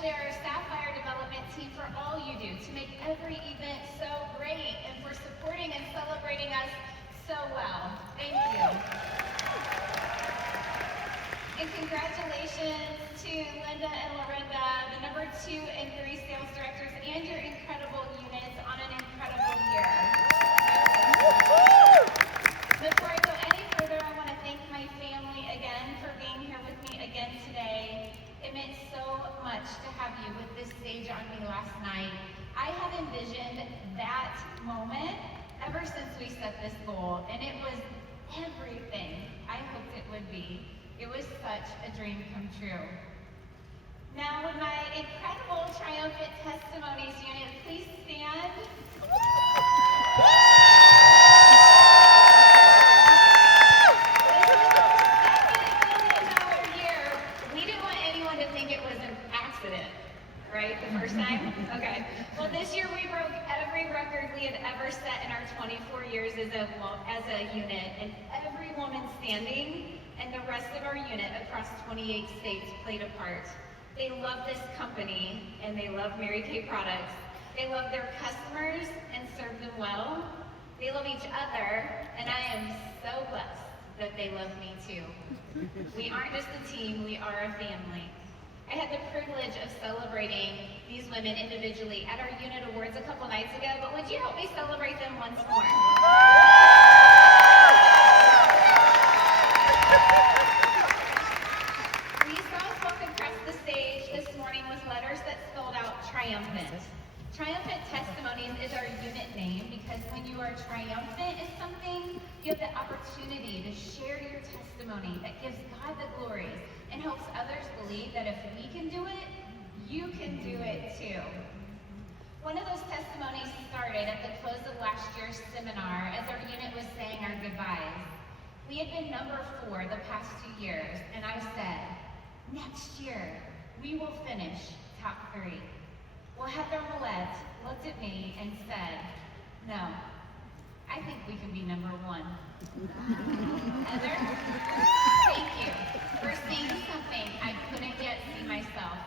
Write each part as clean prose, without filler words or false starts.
especially our Sapphire development team for all you do to make every event so great and for supporting and celebrating us so well. Thank you. And congratulations to Linda and Lorinda, the number 2 and 3 sales directors, and your incredible units on an incredible year. Before I go any further, I want to thank my family again for being here with me again today. It meant so much to have you with this stage on me last night. I have envisioned that moment ever since we set this goal, and it was everything I hoped it would be. It was such a dream come true. Now, would my incredible triumphant testimonies unit please stand? Right, the first time? Okay. Well, this year we broke every record we had ever set in our 24 years as a unit, and every woman standing and the rest of our unit across 28 states played a part. They love this company, and they love Mary Kay products. They love their customers and serve them well. They love each other, and I am so blessed that they love me too. We aren't just a team, we are a family. I had the privilege of celebrating these women individually at our unit awards a couple nights ago, but would you help me celebrate them once more? We saw smoke across the stage this morning with letters that spelled out triumphant. Triumphant Testimonies is our unit name because when you are triumphant in something, you have the opportunity to share your testimony that gives God the glory and helps others believe that if we can do it, you can do it too. One of those testimonies started at the close of last year's seminar as our unit was saying our goodbyes. We had been number 4 the past 2 years, and I said, next year, we will finish top 3. Well, Heather Millette looked at me and said, no, I think we can be number 1. Heather, thank you for seeing something I couldn't yet see myself.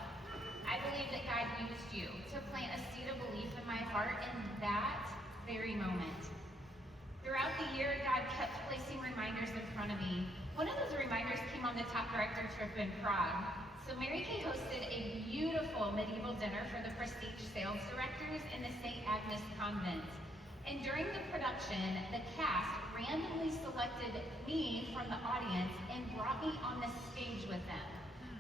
I believe that God used you to plant a seed of belief in my heart in that very moment. Throughout the year, God kept placing reminders in front of me. One of those reminders came on the top director trip in Prague. So Mary Kay hosted a beautiful medieval dinner for the prestige sales directors in the St. Agnes Convent. And during the production, the cast randomly selected me from the audience and brought me on the stage with them.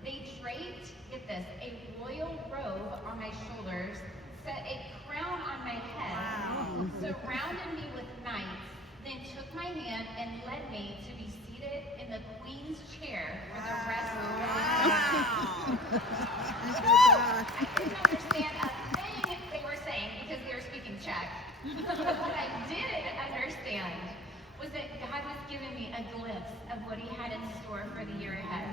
They draped, get this, a royal robe on my shoulders, set a crown on my head, surrounded me with knights, then took my hand and led me to be seated in the Queen's chair for the rest of the night. I didn't understand a thing they were saying because they were speaking Czech. What I did understand was that God was giving me a glimpse of what He had in store for the year ahead.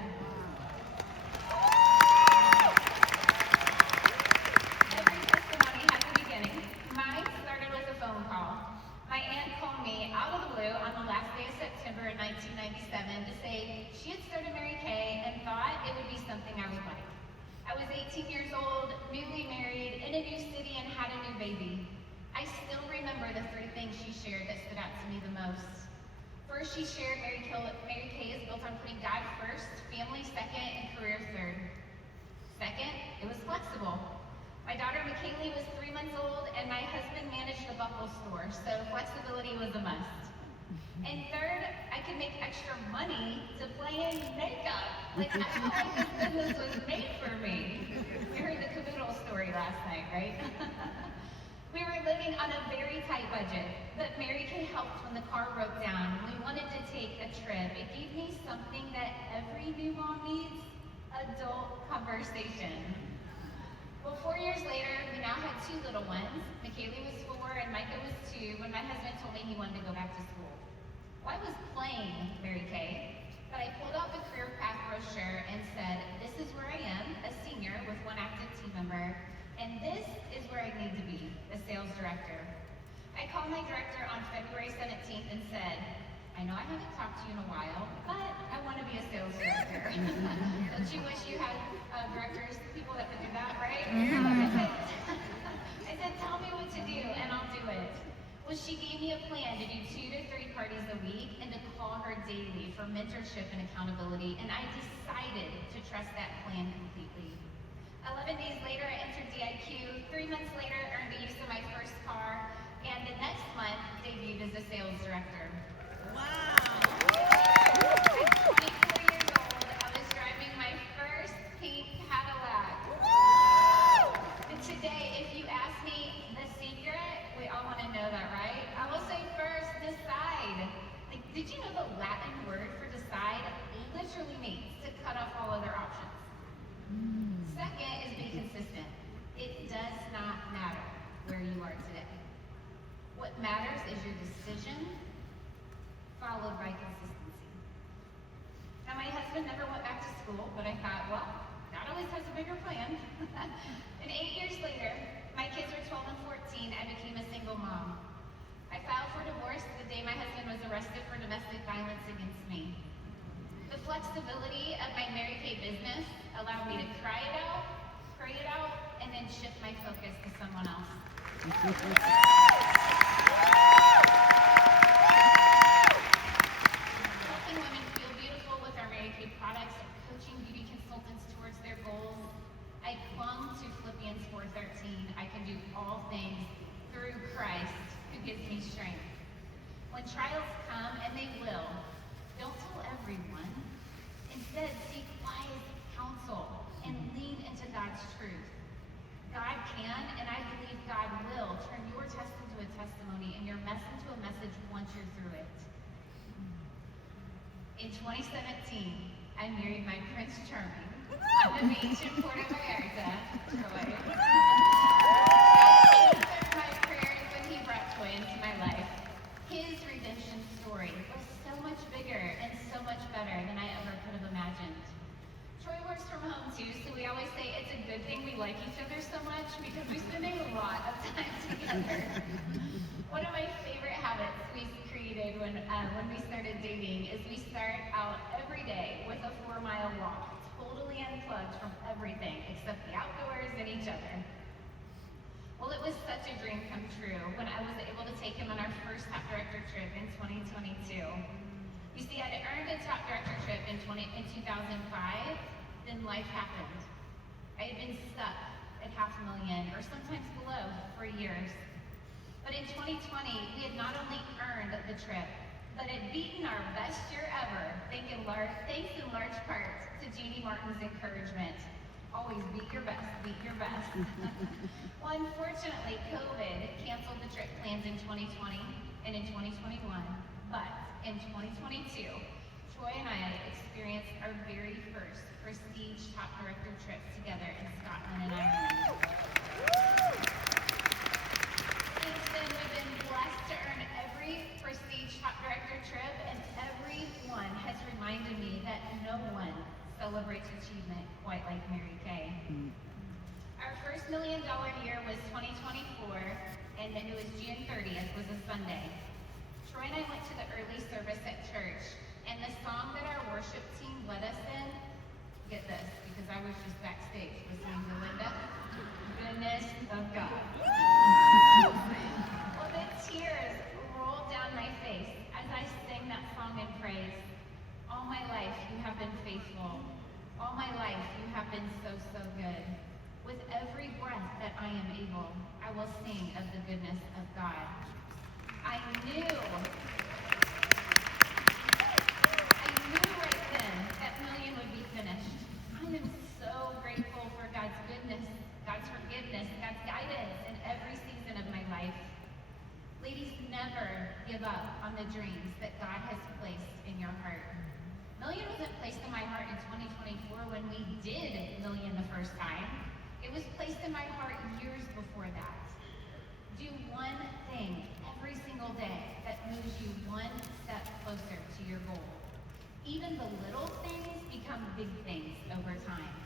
Every testimony has a beginning. Mine started with a phone call. My aunt called me out of the blue on the last day of September in 1997 to say she had started Mary Kay and thought it would be something I would like. I was 18 years old, newly married, in a new city, and had a new baby. I still remember the 3 things she shared that stood out to me the most. First, she shared Mary Kay is built on putting God first, family second, and career third. Second, it was flexible. My daughter McKaylee was 3 months old, and my husband managed a buckle store, so flexibility was a must. And third, I could make extra money to play in makeup. Like, I felt like this business was made for me. We heard the caboodle story last night, right? We were living on a very tight budget, but Mary Kay helped when the car broke down and we wanted to take a trip. It gave me something that every new mom needs, adult conversation. Well, 4 years later, we now had 2 little ones. McKaylee was 4 and Micah was 2 when my husband told me he wanted to go back to school. Well, I was playing Mary Kay, but I pulled out the career path brochure and said, this is where I am, a senior with 1 active team member. And this is where I need to be, the sales director. I called my director on February 17th and said, I know I haven't talked to you in a while, but I want to be a sales director. Don't you wish you had directors, people that would do that, right? I said, tell me what to do and I'll do it. Well, she gave me a plan to do 2 to 3 parties a week and to call her daily for mentorship and accountability, and I decided to trust that plan completely. 11 days later, I entered DIQ. 3 months later, earned the use of my first car, and the next month, debuted as a sales director. Wow! At 24 years old, I was driving my first pink Cadillac. And today, if you ask me the secret, we all want to know that, right? I will say first, decide. Like, did you know the Latin word for decide literally means to cut off all other options? Second is be consistent. It does not matter where you are today. What matters is your decision followed by consistency. Now, my husband never went back to school, but I thought, well, God always has a bigger plan. And 8 years later, my kids were 12 and 14, I became a single mom. I filed for divorce the day my husband was arrested for domestic violence against me. The flexibility of my Mary Kay business allowed me to cry it out, pray it out, and then shift my focus to someone else. Helping women feel beautiful with our Mary Kay products, coaching beauty consultants towards their goals. I clung to Philippians 4:13. I can do all things through Christ who gives me strength. When trials come, and they will, don't tell everyone. Instead, seek wise counsel and lean into God's truth. God can, and I believe God will, turn your test into a testimony and your mess into a message once you're through it. In 2017, I married my Prince Charming on the beach in Puerto Vallarta, Troy. God answered my prayers when he brought joy into my life. His redemption story was so much bigger and so much better than I ever could have imagined. Troy works from home too, so we always say it's a good thing we like each other so much because we spend a lot of time together. One of my favorite habits we created when we started dating is we start out every day with a 4-mile walk, totally unplugged from everything except the outdoors and each other. Well, it was such a dream come true when I was able to take him on our first top director trip in 2022. You see, I'd earned a top director trip in 2005, then life happened. I had been stuck at $500,000 or sometimes below for years. But in 2020, we had not only earned the trip, but had beaten our best year ever, thanks in large part to Jeannie Martin's encouragement. Always beat your best, beat your best. Well, unfortunately, COVID canceled the trip plans in 2020 and in 2021, but in 2022, Troy and I experienced our very first prestige top director trip together in Scotland and Ireland. Since then, we've been blessed to earn every prestige top director trip, and every one has reminded me that no one celebrates achievement quite like Mary Kay. Our first $1 million year was 2024, and it was June 30th, was a Sunday. Troy and I went to the early service at church, and the song that our worship team led us in, get this, because I was just backstage listening to Linda, Goodness of God. Well, the tears rolled down my face as I sang that song in praise. All my life you have been faithful. All my life you have been so, so good. With every breath that I am able, I will sing of the goodness of God. I knew right then that million would be finished. I am so grateful for God's goodness, God's forgiveness, God's guidance in every season of my life. Ladies, never give up on the dreams that God has placed in your heart. Million wasn't placed in my heart in 2024 when we did Million the first time. It was placed in my heart years before that. Do one thing every single day that moves you one step closer to your goal. Even the little things become big things over time.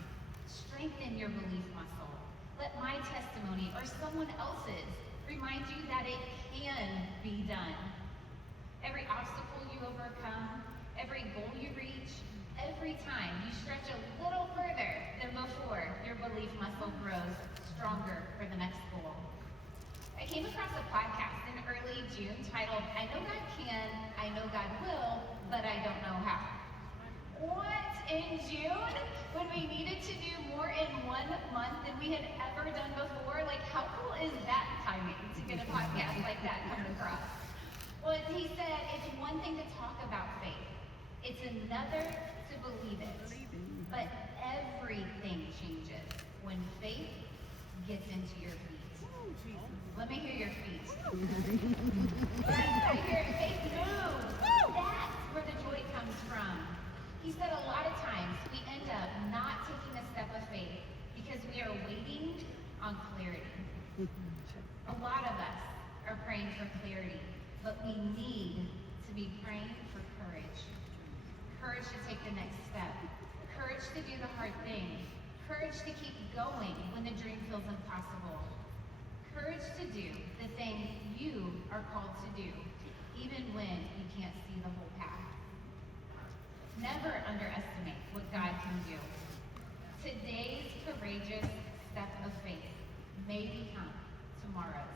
Strengthen your belief muscle. Let my testimony or someone else's remind you that it can be done. Every obstacle you overcome, every goal you reach, every time you stretch a little further than before, belief muscle grows stronger for the next goal. I came across a podcast in early June titled, I Know God Can, I Know God Will, but I Don't Know How. What? In June? When we needed to do more in 1 month than we had ever done before? Like, how cool is that timing to get a podcast like that come across? Well, he said, it's one thing to talk about faith. It's another to believe it. But everything changes when faith gets into your feet. Let me hear your feet. I hear faith move. That's where the joy comes from. He said a lot of times we end up not taking a step of faith because we are waiting on clarity. A lot of us are praying for clarity, but we need to be praying for courage. Courage to take the next step. Courage to do the hard thing. Courage to keep going when the dream feels impossible. Courage to do the thing you are called to do, even when you can't see the whole path. Never underestimate what God can do. Today's courageous step of faith may become tomorrow's